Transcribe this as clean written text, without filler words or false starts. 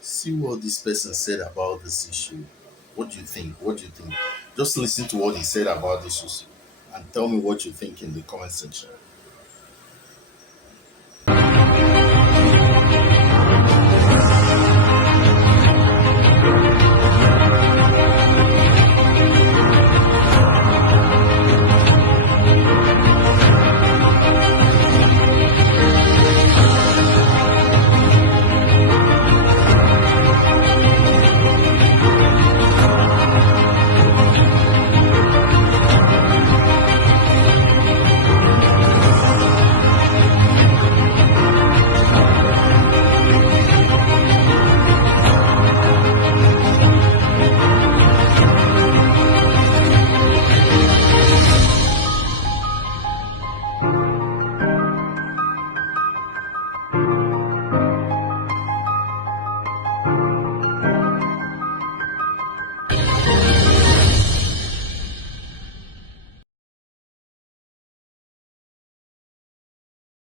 See what this person said about this issue. What do you think? What do you think? Just listen to what he said about this issue and tell me what you think in the comment section.